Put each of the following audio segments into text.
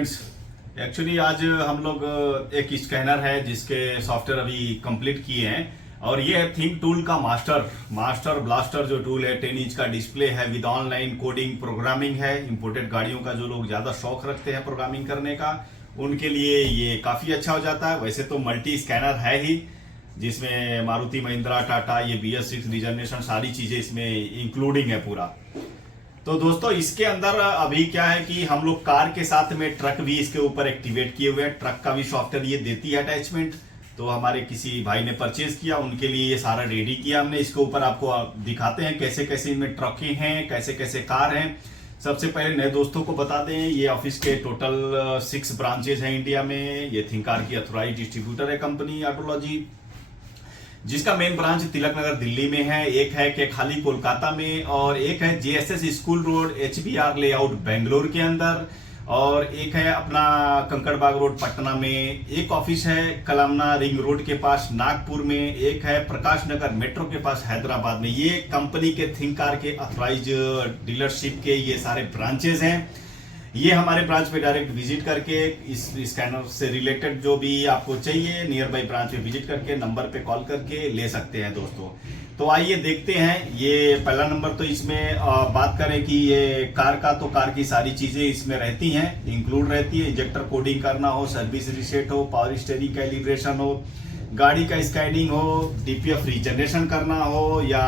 Friends, actually आज हम लोग एक स्कैनर है जिसके सॉफ्टवेयर अभी कंप्लीट किए हैं और ये है थिंक टूल का मास्टर ब्लास्टर जो टूल है। 10 इंच का डिस्प्ले है विद ऑनलाइन कोडिंग प्रोग्रामिंग है। इंपोर्टेड गाड़ियों का जो लोग ज्यादा शौक रखते हैं प्रोग्रामिंग करने का, उनके लिए ये काफी अच्छा हो जाता है। वैसे तो मल्टी स्कैनर है ही, जिसमें मारुति महिंद्रा टाटा ये BS6 रिजर्वेशन सारी चीजें इसमें इंक्लूडिंग है पूरा। तो दोस्तों इसके अंदर अभी क्या है कि हम लोग कार के साथ में ट्रक भी इसके ऊपर एक्टिवेट किए हुए हैं। ट्रक का भी सॉफ्टवेयर ये देती है अटैचमेंट। तो हमारे किसी भाई ने परचेज किया, उनके लिए ये सारा रेडी किया हमने। इसके ऊपर आपको दिखाते हैं कैसे कैसे इनमें ट्रकें हैं, कैसे कैसे कार हैं। सबसे पहले नए दोस्तों को बता दें, ये ऑफिस के टोटल 6 ब्रांचेज हैं इंडिया में। ये थिंकार की अथोराइज डिस्ट्रीब्यूटर है कंपनी ऑटोलॉजी, जिसका मेन ब्रांच तिलक नगर दिल्ली में है, एक है केखाली कोलकाता में, और एक है JSS school road HBR layout Bangalore के अंदर, और एक है अपना कंकड़बाग रोड पटना में। एक ऑफिस है कलामना रिंग रोड के पास नागपुर में, एक है प्रकाश नगर मेट्रो के पास हैदराबाद में। ये कंपनी के थिंकार के अथोराइज डीलरशिप के ये सारे ब्रांचेज हैं। ये हमारे ब्रांच पे डायरेक्ट विजिट करके इस स्कैनर से रिलेटेड जो भी आपको चाहिए नियर बाई ब्रांच पे विजिट करके नंबर पे कॉल करके ले सकते हैं दोस्तों। तो आइए देखते हैं। ये पहला नंबर तो इसमें बात करें कि ये कार का, तो कार की सारी चीजें इसमें रहती हैं, इंक्लूड रहती है। इंजेक्टर कोडिंग करना हो, सर्विस रिसेट हो, पावर स्टीयरिंग कैलिब्रेशन हो, गाड़ी का स्कैनिंग हो, DPF रीजनरेशन करना हो, या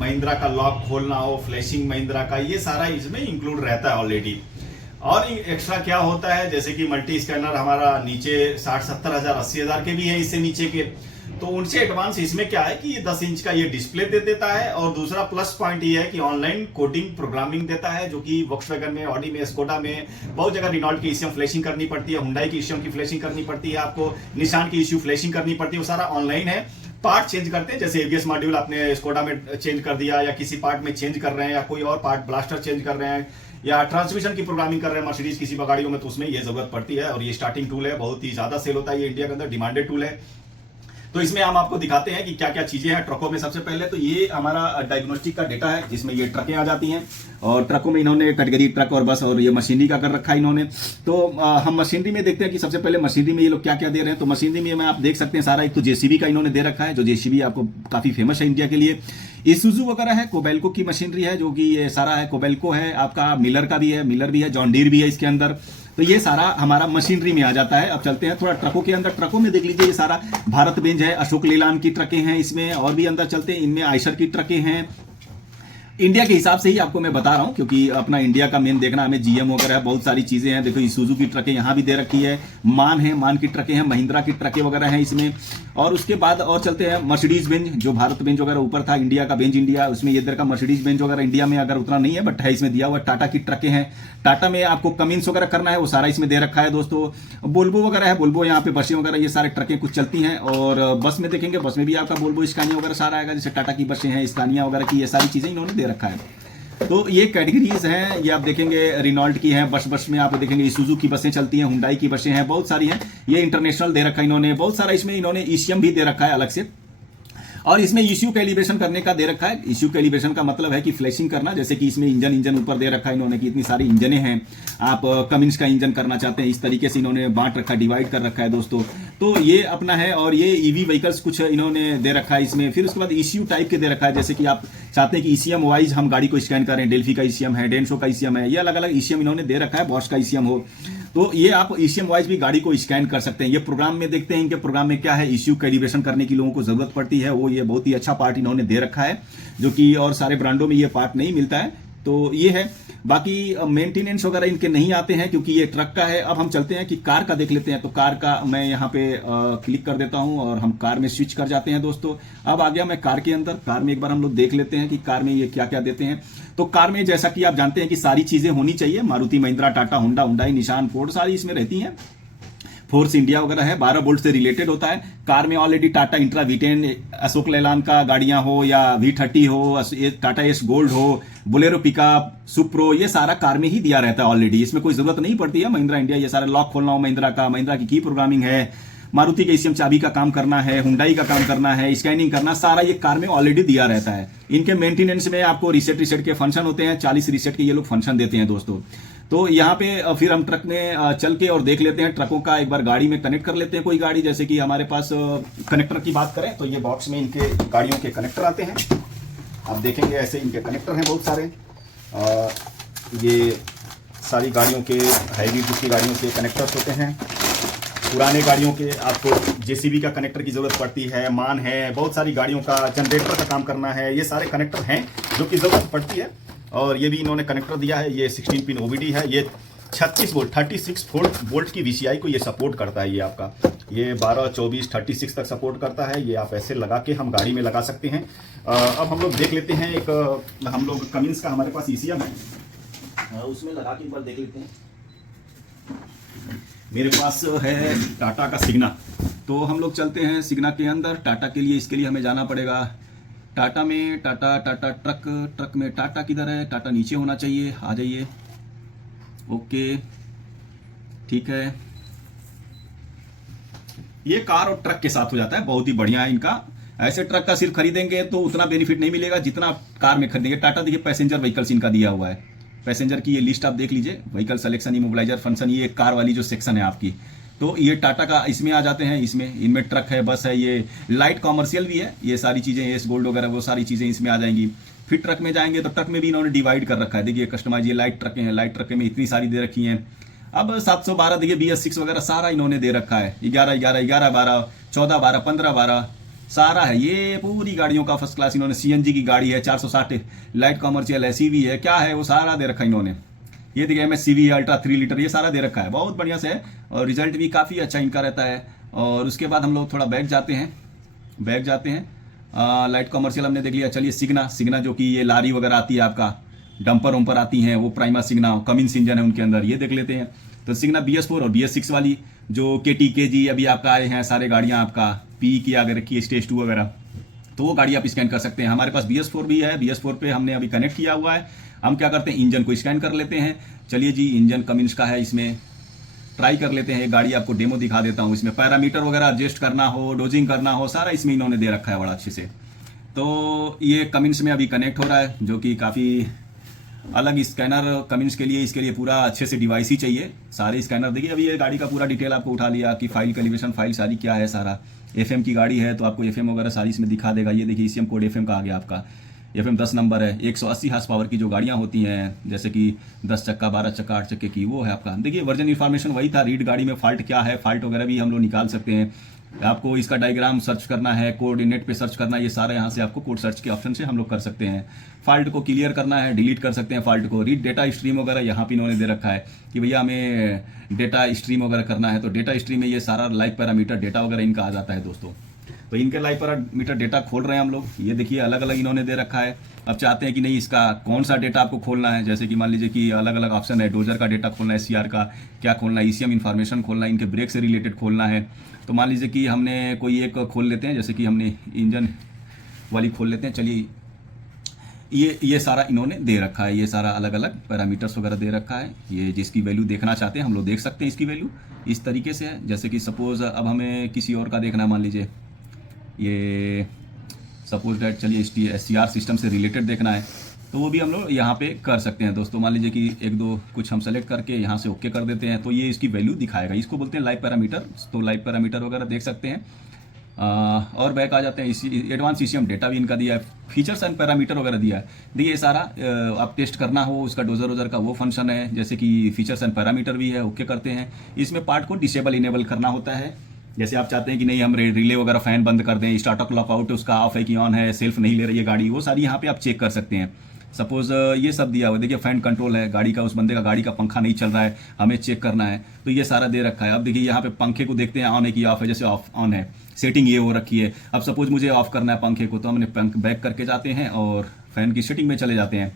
महिंद्रा का लॉक खोलना हो, फ्लैशिंग महिंद्रा का, ये सारा इसमें इंक्लूड रहता है ऑलरेडी। और एक्स्ट्रा क्या होता है, जैसे कि मल्टी स्कैनर हमारा नीचे 60-70 हजार 80 हजार के भी हैं, इससे नीचे के। तो उनसे एडवांस इसमें क्या है कि ये 10 इंच का ये डिस्प्ले दे देता है। और दूसरा प्लस पॉइंट ये है कि ऑनलाइन कोडिंग प्रोग्रामिंग देता है, जो कि वॉक्सवैगन में, ऑडी में, स्कोडा में बहुत जगह रिनॉल्ट की ईसीएम फ्लैशिंग करनी पड़ती है, हुंडई की ईसीएम की फ्लैशिंग करनी पड़ती है, आपको निशान की इश्यू फ्लैशिंग करनी पड़ती है। वो सारा ऑनलाइन है। पार्ट चेंज करते हैं, जैसे ABS मॉड्यूल आपने स्कोडा में चेंज कर दिया, या किसी पार्ट में चेंज कर रहे हैं, या कोई और पार्ट ब्लास्टर चेंज कर रहे हैं, या ट्रांसमिशन की प्रोग्रामिंग कर रहे हैं मर्सिडीज किसी गाड़ियों में, तो उसमें ये जरूरत पड़ती है। और ये स्टार्टिंग टूल है, बहुत ही ज्यादा सेल होता है ये इंडिया के अंदर, डिमांडेड टूल है। तो इसमें हम आपको दिखाते हैं कि क्या क्या चीजें हैं ट्रकों में। सबसे पहले तो ये हमारा डायग्नोस्टिक का डेटा है, जिसमें ये ट्रकें आ जाती हैं। और ट्रकों में इन्होंने कैटेगरी ट्रक और बस और ये मशीनरी का कर रखा है इन्होंने। तो हम मशीनरी में देखते हैं कि सबसे पहले मशीनरी में ये लोग क्या क्या दे रहे हैं। तो मशीनरी में आप देख सकते हैं सारा, एक तो JCB का इन्होंने दे रखा है, जो JCB आपको काफी फेमस है इंडिया के लिए। isuzu वगैरह है, कोबेल्को की मशीनरी है, जो कि ये सारा है, कोबेल्को है आपका, मिलर का भी है, मिलर भी है, जॉन डीर भी है इसके अंदर। तो ये सारा हमारा मशीनरी में आ जाता है। अब चलते हैं थोड़ा ट्रकों के अंदर। ट्रकों में देख लीजिए ये सारा भारत बेंज है, अशोक लेलैंड की ट्रकें हैं इसमें, और भी अंदर चलते हैं, इनमें आयशर की ट्रकें हैं। इंडिया के हिसाब से ही आपको मैं बता रहा हूं, क्योंकि अपना इंडिया का मेन देखना हमें। GM वगैरह बहुत सारी चीजें हैं। देखो isuzu की ट्रकें यहां भी दे रखी है, मान की ट्रकें हैं, महिंद्रा की ट्रकें वगैरह हैं इसमें। और उसके बाद और चलते हैं मर्सिडीज बेंज, जो भारत बेंज वगैरह ऊपर था, इंडिया का बेंज इंडिया, उसमें ये इधर का मर्सिडीज बेंज वगैरह इंडिया में अगर उतना नहीं है बट है इसमें दिया हुआ। टाटा की ट्रकें हैं, टाटा में आपको कमिंस वगैरह करना है वो सारा इसमें दे रखा है दोस्तों। बोल्बो वगैरह है, बोल्बो यहाँ पे बसें वगैरह ये सारे ट्रकें कुछ चलती हैं। और बस में देखेंगे, बस में भी आपका बोल्बो स्कानिया वगैरह सारा आएगा, जैसे टाटा की बसें हैं, स्कानिया वगैरह की, ये सारी चीजें इन्होंने दे रखा है। तो ये कैटेगरीज हैं, ये आप देखेंगे रिनॉल्ट की हैं, बस में आप देखेंगे isuzu की बसें चलती हैं, हुंडई की बसें हैं, बहुत सारी हैं। ये इंटरनेशनल दे रखा है इन्होंने, बहुत सारा इसमें इन्होंने ECM भी दे रखा है अलग से। और इसमें इश्यू कैलिब्रेशन करने का दे रखा है। इश्यू कैलिब्रेशन का मतलब है कि फ्लैशिंग करना, जैसे कि इसमें इंजन ऊपर दे रखा है इन्होंने कि इतनी सारी इंजने हैं, आप कमिंस का इंजन करना चाहते हैं, इस तरीके से इन्होंने बांट रखा, डिवाइड कर रखा है दोस्तों। तो ये अपना है। और ये EV व्हीकल्स कुछ इन्होंने दे रखा है इसमें। फिर उसके बाद इश्यू टाइप के दे रखा है, जैसे कि आप चाहते हैं कि ECM वाइज हम गाड़ी को स्कैन करें, डेल्फी का ECM है, डेंसो का ECM है, ये अलग अलग ECM इन्होंने दे रखा है, बॉश का ECM हो, तो ये आप ECM वाइज भी गाड़ी को स्कैन कर सकते हैं। ये प्रोग्राम में देखते हैं, इनके प्रोग्राम में क्या है, इश्यू कैलिब्रेशन करने की लोगों को जरूरत पड़ती है, वो ये बहुत ही अच्छा पार्ट इन्होंने दे रखा है, जो कि और सारे ब्रांडों में ये पार्ट नहीं मिलता है। तो ये है। बाकी मेंटेनेंस वगैरह इनके नहीं आते हैं, क्योंकि ये ट्रक का है। अब हम चलते हैं कि कार का देख लेते हैं। तो कार का मैं यहाँ पे क्लिक कर देता हूँ और हम कार में स्विच कर जाते हैं दोस्तों। अब आ गया मैं कार के अंदर। कार में एक बार हम लोग देख लेते हैं कि कार में ये क्या क्या देते हैं। तो कार में जैसा कि आप जानते हैं कि सारी चीजें होनी चाहिए, मारुति महिंद्रा टाटा होंडा हुंडई निशान फोर्ड सारी इसमें रहती हैं। फोर्स इंडिया वगैरह है, 12 वोल्ट से रिलेटेड होता है। कार में already Tata intra V10, Ashok Leyland का गाड़ियां हो, या V30 हो, टाटा एस गोल्ड हो, बोलेरो पिकअप, सुप्रो, ये सारा कार में ही दिया रहता है ऑलरेडी। इसमें कोई जरूरत नहीं पड़ती है। महिंद्रा इंडिया, ये सारा लॉक खोलना हो महिंद्रा का, महिंद्रा की प्रोग्रामिंग है, मारुति के ECM चाबी का काम करना है, हुंडई का काम करना है, स्कैनिंग करना, सारा ये कार में ऑलरेडी दिया रहता है। इनके मेंटेनेंस में आपको रिसेट के फंक्शन होते हैं, 40 रिसेट के ये लोग फंक्शन देते हैं दोस्तों। तो यहाँ पे फिर हम ट्रक में चल के और देख लेते हैं ट्रकों का, एक बार गाड़ी में कनेक्ट कर लेते हैं कोई गाड़ी। जैसे कि हमारे पास कनेक्टर की बात करें तो ये बॉक्स में इनके गाड़ियों के कनेक्टर आते हैं। आप देखेंगे ऐसे इनके कनेक्टर हैं बहुत सारे। ये सारी गाड़ियों के हैवी ड्यूटी गाड़ियों के कनेक्टर्स होते हैं। पुराने गाड़ियों के आपको जेसीबी का कनेक्टर की ज़रूरत पड़ती है, मान है, बहुत सारी गाड़ियों का जनरेटर का काम करना है, ये सारे कनेक्टर हैं जो कि ज़रूरत पड़ती है। और ये भी इन्होंने कनेक्टर दिया है, ये 16 पिन ओबीडी है, ये 36 वोल्ट 36 वोल्ट की वीसीआई को ये सपोर्ट करता है। ये आपका ये 12, 24, 36 तक सपोर्ट करता है। ये आप ऐसे लगा के हम गाड़ी में लगा सकते हैं। अब हम लोग देख लेते हैं, एक हम लोग कमिंस का हमारे पास ईसीएम है, उसमें लगा के एक बार देख लेते हैं। मेरे पास है टाटा का सिग्ना, तो हम लोग चलते हैं सिग्ना के अंदर। टाटा के लिए इसके लिए हमें जाना पड़ेगा टाटा में, टाटा ट्रक में टाटा किधर है? टाटा नीचे होना चाहिए, आ जाइए। ओके ठीक है, ये कार और ट्रक के साथ हो जाता है, बहुत ही बढ़िया है इनका। ऐसे ट्रक का सिर्फ खरीदेंगे तो उतना बेनिफिट नहीं मिलेगा जितना कार में खरीदेंगे। टाटा देखिए पैसेंजर व्हीकल्स इनका दिया हुआ है, पैसेंजर की ये लिस्ट आप देख लीजिए, व्हीकल सिलेक्शन, इमोबिलाइजर फंक्शन, ये कार वाली जो सेक्शन है आपकी, तो ये टाटा का इसमें आ जाते हैं। इनमें ट्रक है, बस है, ये लाइट कॉमर्शियल भी है, ये सारी चीज़ें, एस गोल्ड वगैरह वो सारी चीज़ें इसमें आ जाएंगी। फिर ट्रक में जाएंगे तो ट्रक में भी इन्होंने डिवाइड कर रखा है, देखिए कस्टमाइज, ये लाइट ट्रकें हैं, लाइट ट्रकें में इतनी सारी दे रखी हैं। अब 712 देखिए BS6 वगैरह सारा इन्होंने दे रखा है, 11, 11, 11, 12, 14, 12, 15, 12 सारा है। ये पूरी गाड़ियों का फर्स्ट क्लास इन्होंने, CNG की गाड़ी है 460, लाइट कॉमर्शियल है, CV है, क्या है वो सारा दे रखा है इन्होंने। ये देखिए MHCV अल्ट्रा 3 लीटर ये सारा दे रखा है, बहुत बढ़िया से है और रिजल्ट भी काफ़ी अच्छा इनका रहता है। और उसके बाद हम लोग थोड़ा बैक जाते हैं, लाइट कॉमर्शियल हमने देख लिया। चलिए सिग्ना जो कि ये लारी वगैरह आती है, आपका डंपर वंपर आती हैं, वो प्राइमा सिग्ना कमिंस इंजन है उनके अंदर, ये देख लेते हैं। तो सिग्ना BS4 और BS6 वाली जो KT KG अभी आपका आए हैं सारे गाड़ियाँ, आपका PE की आगे रखी है, स्टेज 2 वगैरह, तो वो गाड़ी आप स्कैन कर सकते हैं। हमारे पास BS4 भी है, BS4 पे हमने अभी कनेक्ट किया हुआ है। हम क्या करते हैं, इंजन को स्कैन कर लेते हैं। चलिए जी, इंजन कमिंस का है, इसमें ट्राई कर लेते हैं। गाड़ी आपको डेमो दिखा देता हूँ, इसमें पैरामीटर वगैरह एडजस्ट करना हो, डोजिंग करना हो, सारा इसमें इन्होंने दे रखा है बड़ा अच्छे से। तो ये कमिंस में अभी कनेक्ट हो रहा है, जो कि काफ़ी अलग स्कैनर कमिंस के लिए, इसके लिए पूरा अच्छे से डिवाइस ही चाहिए। सारे स्कैनर देखिए, अभी ये गाड़ी का पूरा डिटेल आपको उठा लिया कि फाइल कैलिब्रेशन फाइल सारी क्या है, सारा FM की गाड़ी है तो आपको FM वगैरह सारी इसमें दिखा देगा। ये देखिए ECM कोड FM का आ गया आपका, FM 10 नंबर है। 180 हार्स पावर की जो गाड़ियाँ होती हैं, जैसे कि 10 चक्का, 12 चक्का, 8 चक्के की, वो है आपका। देखिए वर्जन इन्फॉर्मेशन वही था, रीड गाड़ी में फॉल्ट क्या है, फॉल्ट वगैरह भी हम लोग निकाल सकते हैं। आपको इसका डायग्राम सर्च करना है, कोऑर्डिनेट पे सर्च करना है, ये सारा यहाँ से आपको कोड सर्च के ऑप्शन से हम लोग कर सकते हैं। फॉल्ट को क्लियर करना है, डिलीट कर सकते हैं फॉल्ट को। रीड डेटा स्ट्रीम वगैरह यहाँ पे इन्होंने दे रखा है कि भैया हमें डेटा स्ट्रीम वगैरह करना है, तो डेटा स्ट्रीम में ये सारा लाइव पैरामीटर डेटा वगैरह इनका आ जाता है दोस्तों। तो इनके लाइव पैरामीटर डेटा खोल रहे हैं हम लोग, ये देखिए अलग अलग इन्होंने दे रखा है। अब चाहते हैं कि नहीं इसका कौन सा डेटा आपको खोलना है, जैसे कि मान लीजिए कि अलग अलग ऑप्शन है, डोजर का डेटा खोलना है, SCR का क्या खोलना है, ECM इन्फॉर्मेशन खोलना है, इनके ब्रेक से रिलेटेड खोलना है। तो मान लीजिए कि हमने कोई एक खोल लेते हैं, जैसे कि हमने इंजन वाली खोल लेते हैं। चलिए ये सारा इन्होंने दे रखा है, ये सारा अलग अलग पैरामीटर्स वगैरह दे रखा है। ये जिसकी वैल्यू देखना चाहते हैं हम लोग देख सकते हैं, इसकी वैल्यू इस तरीके से है। जैसे कि सपोज अब हमें किसी और का देखना है, मान लीजिए ये सपोज डैट, चलिए SCR सिस्टम से रिलेटेड देखना है, तो वो भी हम लोग यहाँ पे कर सकते हैं दोस्तों। मान लीजिए कि एक दो कुछ हम सेलेक्ट करके यहाँ से ओके कर देते हैं, तो ये इसकी वैल्यू दिखाएगा। इसको बोलते हैं लाइव पैरामीटर, तो लाइव पैरामीटर वगैरह देख सकते हैं। और बैक आ जाते हैं, एडवांस ECM डेटा भी इनका दिया है, फीचर्स एंड पैरामीटर वगैरह दिया है। देखिए ये सारा आप टेस्ट करना हो उसका डोजर वोजर का वो फंक्शन है, जैसे कि फीचर्स एंड पैरामीटर भी है, ओके करते हैं। इसमें पार्ट को डिसेबल इनेबल करना होता है, जैसे आप चाहते हैं कि नहीं हम रिले वगैरह फैन बंद कर दें, स्टार्ट लॉकआउट उसका ऑफ है कि ऑन है, सेल्फ नहीं ले रही है गाड़ी, वो सारी यहाँ पे आप चेक कर सकते हैं। सपोज ये सब दिया हुआ, देखिए फैन कंट्रोल है, गाड़ी का उस बंदे का गाड़ी का पंखा नहीं चल रहा है, हमें चेक करना है, तो ये सारा दे रखा है। अब देखिए यहाँ पे पंखे को देखते हैं ऑन है कि ऑफ है, जैसे ऑफ ऑन है, सेटिंग ये हो रखी है। अब सपोज मुझे ऑफ करना है पंखे को, तो हमने बैक करके जाते हैं और फैन की सेटिंग में चले जाते हैं।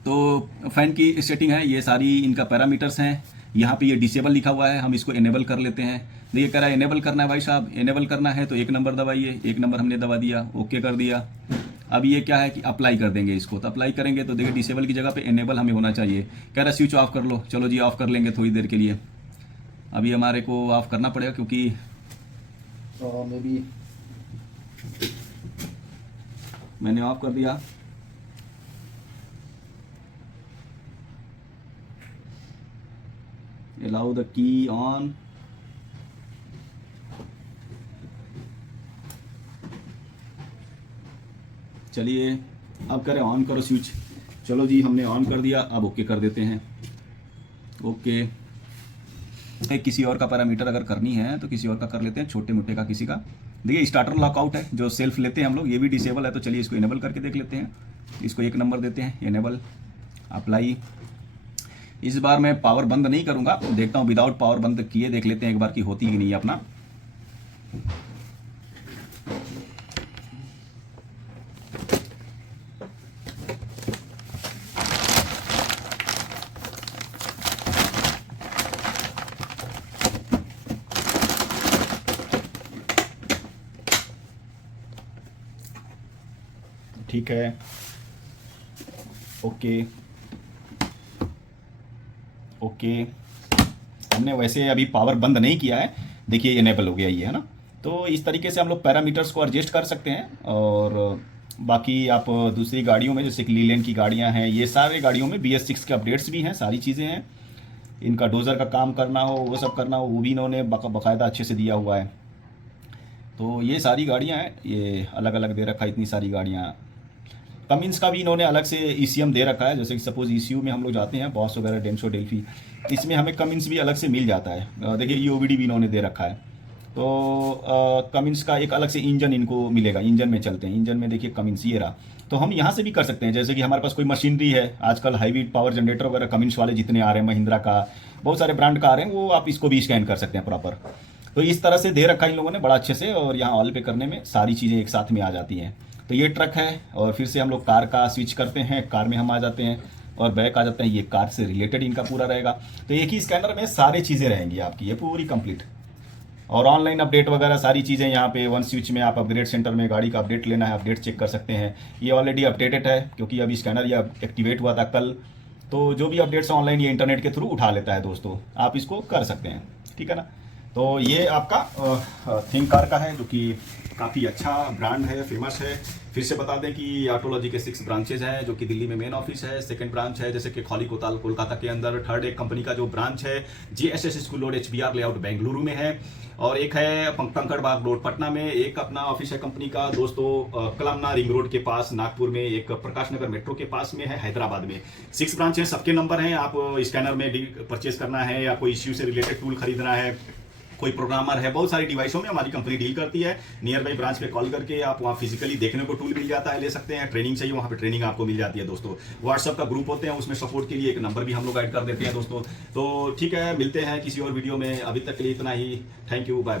तो फैन की सेटिंग है, ये सारी इनका पैरामीटर्स हैं। यहाँ पे ये डिसेबल लिखा हुआ है, हम इसको इनेबल कर लेते हैं। देखिए कह रहा है इनेबल करना है भाई साहब, इनेबल करना है तो 1 नंबर दबाइए, 1 नंबर हमने दबा दिया, ओके कर दिया। अब ये क्या है कि अप्लाई कर देंगे इसको, तो अप्लाई करेंगे तो देखिए डिसेबल की जगह पे इनेबल हमें होना चाहिए। कह रहा है स्विच ऑफ कर लो, चलो जी ऑफ कर लेंगे थोड़ी देर के लिए। अभी हमारे को ऑफ करना पड़ेगा क्योंकि मे बी मैंने ऑफ कर दिया। Allow the key on. चलिए अब करें ऑन करो स्विच। चलो जी हमने ऑन कर दिया, अब ओके कर देते हैं। ओके, किसी और का पैरामीटर अगर करनी है तो किसी और का कर लेते हैं, छोटे मोटे का किसी का। देखिए स्टार्टर लॉकआउट है जो सेल्फ लेते हैं हम लोग, ये भी डिसेबल है, तो चलिए इसको इनेबल करके देख लेते हैं। इसको 1 नंबर देते हैं, इनेबल, अप्लाई। इस बार मैं पावर बंद नहीं करूंगा, देखता हूँ विदाउट पावर बंद किए देख लेते हैं एक बार की होती कि नहीं अपना। ठीक है, ओके ओके। हमने वैसे अभी पावर बंद नहीं किया है, देखिए इनेबल हो गया ये, है ना। तो इस तरीके से हम लोग पैरामीटर्स को एडजस्ट कर सकते हैं। और बाकी आप दूसरी गाड़ियों में जैसे कि लीलैंड की गाड़ियां हैं, ये सारे गाड़ियों में BS6 के अपडेट्स भी हैं, सारी चीज़ें हैं। इनका डोज़र का काम करना हो, वो सब करना हो, वो भी इन्होंने बाकायदा अच्छे से दिया हुआ है। तो ये सारी गाड़ियाँ हैं, ये अलग अलग दे रखा है, इतनी सारी गाड़ियाँ। कमिंस का भी इन्होंने अलग से ECM दे रखा है, जैसे कि सपोज ECU में हम लोग जाते हैं, बॉस वगैरह, डेंसो, डेल्फी, इसमें हमें कमिंस भी अलग से मिल जाता है। देखिए EOBD भी इन्होंने दे रखा है। तो कमिंस का एक अलग से इंजन इनको मिलेगा, इंजन में चलते हैं, इंजन में देखिए कमिंस ये रहा। तो हम यहाँ से भी कर सकते हैं, जैसे कि हमारे पास कोई मशीनरी है, आजकल हाईवी पावर जनरेटर वगैरह कमिंस वाले जितने आ रहे हैं, महिंद्रा का बहुत सारे ब्रांड का आ रहे हैं, वो आप इसको भी स्कैन कर सकते हैं प्रॉपर। तो इस तरह से दे रखा है इन लोगों ने बड़ा अच्छे से, और यहाँ ऑल पे करने में सारी चीज़ें एक साथ में आ जाती हैं। तो ये ट्रक है, और फिर से हम लोग कार का स्विच करते हैं, कार में हम आ जाते हैं और बैक आ जाते हैं, ये कार से रिलेटेड इनका पूरा रहेगा। तो एक ही स्कैनर में सारी चीज़ें रहेंगी आपकी, ये पूरी कंप्लीट। और ऑनलाइन अपडेट वगैरह सारी चीज़ें यहाँ पे वन स्विच में, आप अपग्रेड सेंटर में गाड़ी का अपडेट लेना है, अपडेट चेक कर सकते हैं। ये ऑलरेडी अपडेटेड है क्योंकि अभी स्कैनर ये एक्टिवेट हुआ था कल। तो जो भी अपडेट्स ऑनलाइन ये इंटरनेट के थ्रू उठा लेता है दोस्तों, आप इसको कर सकते हैं, ठीक है ना। तो ये आपका थिंक कार का है, जो कि काफ़ी अच्छा ब्रांड है, फेमस है। फिर से बता दें कि ऑटोलॉजी के 6 ब्रांचेज हैं, जो कि दिल्ली में मेन ऑफिस है। सेकंड ब्रांच है जैसे कि खौली कोताल कोलकाता के अंदर। थर्ड एक कंपनी का जो ब्रांच है JSS school road HBR layout Bengaluru में है। और एक है कंकड़ बाग रोड पटना में। एक अपना ऑफिस है कंपनी का दोस्तों कलमना रिंग रोड के पास नागपुर में। एक प्रकाश नगर मेट्रो के पास में है हैदराबाद में। 6 ब्रांच है, सबके नंबर हैं। आप स्कैनर में परचेज करना है या कोई इश्यू से रिलेटेड टूल खरीदना है, कोई प्रोग्रामर है, बहुत सारी डिवाइसों में हमारी कंपनी डील करती है। नियर बाई ब्रांच पे कॉल करके आप वहाँ फिजिकली देखने को टूल मिल जाता है, ले सकते हैं। ट्रेनिंग चाहिए वहाँ पे ट्रेनिंग आपको मिल जाती है दोस्तों। व्हाट्सअप का ग्रुप होते हैं, उसमें सपोर्ट के लिए एक नंबर भी हम लोग ऐड कर देते हैं दोस्तों। तो ठीक है, मिलते हैं किसी और वीडियो में। अभी तक के लिए इतना ही। Thank you, bye.